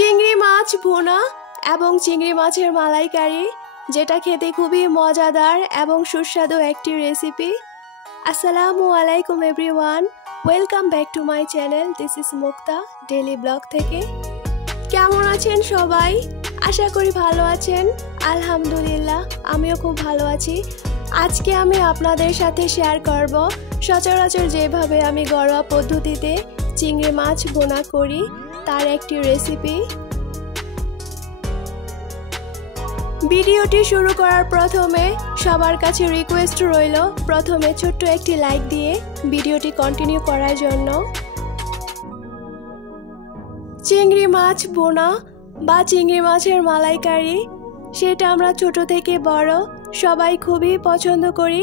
চিংড়ি মাছ ভুনা এবং চিংড়ি মাছের মালাইকারি, যেটা খেতে খুবই মজাদার এবং সুস্বাদু একটি রেসিপি। আসসালামু আলাইকুম everyone, welcome back to my channel. This is Mukta daily blog থেকে। কেমন আছেন সবাই? আশা করি ভালো আছেন। আলহামদুলিল্লাহ, আমিও খুব ভালো আছি। আজকে আমি আপনাদের সাথে শেয়ার করব সচরাচর যেভাবে আমি ঘরোয়া পদ্ধতিতে চিংড়ি মাছ ভুনা করি তার একটি রেসিপি। ভিডিওটি শুরু করার প্রথমে সবার কাছে রিকোয়েস্ট রইল প্রথমে ছোট্ট একটি লাইক দিয়ে ভিডিওটি কন্টিনিউ করার জন্য। চিংড়ি মাছ ভুনা বা চিংড়ি মাছের মালাইকারি, সেটা আমরা ছোট থেকে বড় সবাই খুবই পছন্দ করি।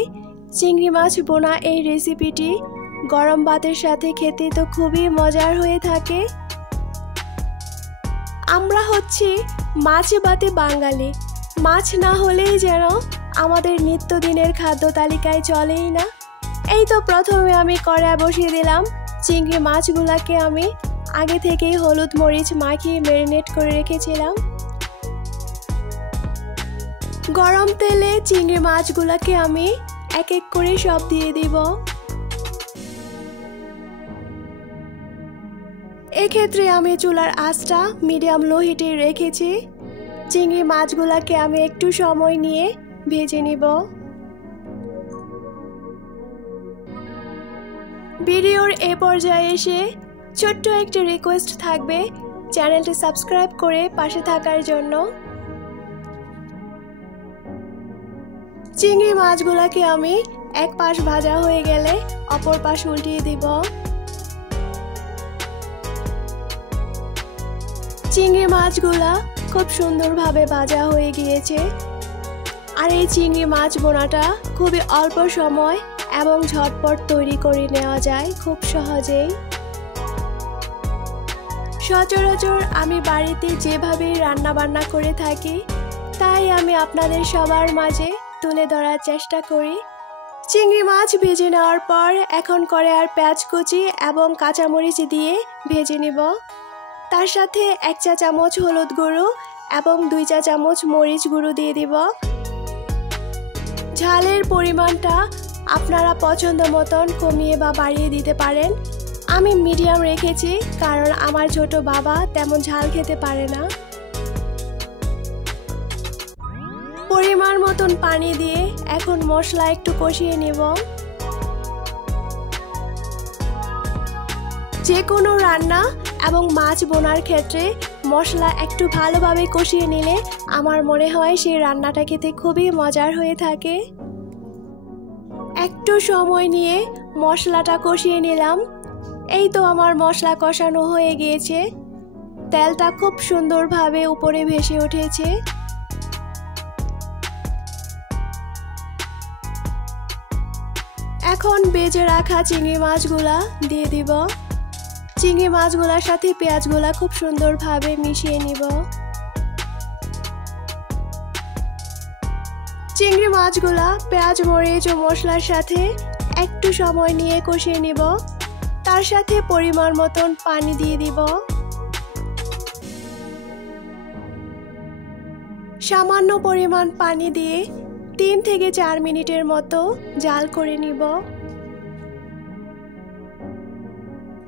চিংড়ি মাছ ভুনা এই রেসিপিটি গরম ভাতের সাথে খেতে তো খুবই মজার হয়ে থাকে। আমরা হচ্ছি মাছ ভাতে বাঙালি, মাছ না হলেই যেন আমাদের নিত্যদিনের খাদ্য তালিকায় চলেই না। এই তো প্রথমে আমি কড়ায় বসিয়ে দিলাম। চিংড়ি মাছগুলোকে আমি আগে থেকেই হলুদ মরিচ মাখিয়ে ম্যারিনেট করে রেখেছিলাম। গরম তেলে চিংড়ি মাছগুলোকে আমি এক এক করে সব দিয়ে দিব। এক্ষেত্রে আমি চুলার আঁচটা মিডিয়াম লো হিটে রেখেছি। চিংড়ি মাছগুলোকে আমি একটু সময় নিয়ে ভেজে নিব। ভিডিওর এ পর্যায়ে এসে ছোট্ট একটি রিকোয়েস্ট থাকবে, চ্যানেলটি সাবস্ক্রাইব করে পাশে থাকার জন্য। চিংড়ি মাছগুলোকে আমি এক পাশ ভাজা হয়ে গেলে অপর পাশ উল্টিয়ে দিব। চিংড়ি মাছগুলা খুব সুন্দরভাবে ভাজা হয়ে গিয়েছে। আর এই চিংড়ি মাছ ভুনাটা খুবই অল্প সময় এবং ঝটপট তৈরি করে নেওয়া যায় খুব সহজেই। সচরাচর আমি বাড়িতে যেভাবে রান্না বান্না করে থাকি তাই আমি আপনাদের সবার মাঝে তুলে ধরার চেষ্টা করি। চিংড়ি মাছ ভেজে নেওয়ার পর এখন কড়াইয়ে পেঁয়াজ কুচি এবং কাঁচামরিচ দিয়ে ভেজে নিব। তার সাথে 1 চা চামচ হলুদ গুঁড়ো এবং 2 চা চামচ মরিচ গুঁড়ো দিয়ে দিব। ঝালের পরিমাণটা আপনারা পছন্দ মতন কমিয়ে বা বাড়িয়ে দিতে পারেন। আমি মিডিয়াম রেখেছি কারণ আমার ছোট বাবা তেমন ঝাল খেতে পারে না। পরিমাণ মতন পানি দিয়ে এখন মশলা একটু কষিয়ে নেব। যে কোনো রান্না এবং মাছ বোনার ক্ষেত্রে মশলা একটু ভালোভাবে কষিয়ে নিলে আমার মনে হয় সেই রান্নাটা খেতে খুবই মজার হয়ে থাকে। একটু সময় নিয়ে মশলাটা কষিয়ে নিলাম। এই তো আমার মশলা কষানো হয়ে গিয়েছে। তেলটা খুব সুন্দরভাবে উপরে ভেসে উঠেছে। এখন ভেজে রাখা চিংড়ি মাছগুলা দিয়ে দিব। চিংড়ি মাছগুলোর সাথে পেঁয়াজগুলা খুব সুন্দরভাবে মিশিয়ে নিব। চিংড়ি মাছগুলা পেঁয়াজ মরিচ ও মশলার সাথে একটু সময় নিয়ে কষিয়ে নিব। তার সাথে পরিমাণ মতন পানি দিয়ে দিব। সামান্য পরিমাণ পানি দিয়ে 3 থেকে 4 মিনিটের মতো জাল করে নিব।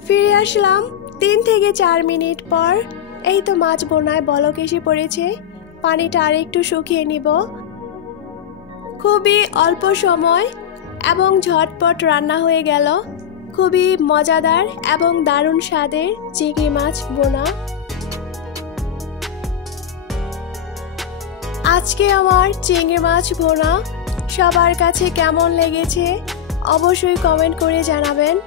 ফিরে আসলাম 3 থেকে 4 মিনিট পর। এই তো মাছ ভুনায় বলক এসে পড়েছে। পানিটা আর একটু শুকিয়ে নিব। খুবই অল্প সময় এবং ঝটপট রান্না হয়ে গেল খুবই মজাদার এবং দারুণ স্বাদের চিংড়ি মাছ ভুনা। আজকে আমার চিংড়ি মাছ ভুনা সবার কাছে কেমন লেগেছে অবশ্যই কমেন্ট করে জানাবেন।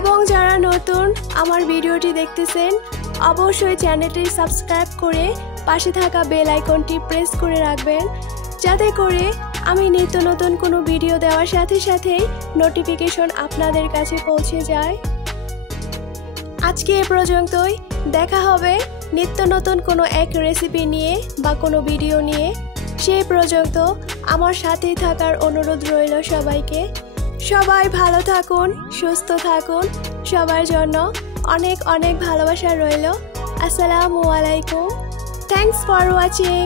এবং যারা নতুন আমার ভিডিওটি দেখতেছেন অবশ্যই চ্যানেলটি সাবস্ক্রাইব করে পাশে থাকা বেল আইকনটি প্রেস করে রাখবেন, যাতে করে আমি নিত্য নতুন কোনো ভিডিও দেওয়ার সাথে সাথেই নোটিফিকেশন আপনাদের কাছে পৌঁছে যায়। আজকে এ পর্যন্তই। দেখা হবে নিত্য নতুন কোনো এক রেসিপি নিয়ে বা কোনো ভিডিও নিয়ে। সেই পর্যন্ত আমার সাথেই থাকার অনুরোধ রইল সবাইকে। সবাই ভালো থাকুন, সুস্থ থাকুন। সবার জন্য অনেক অনেক ভালোবাসা রইল। আসসালামু আলাইকুম। Thanks for watching.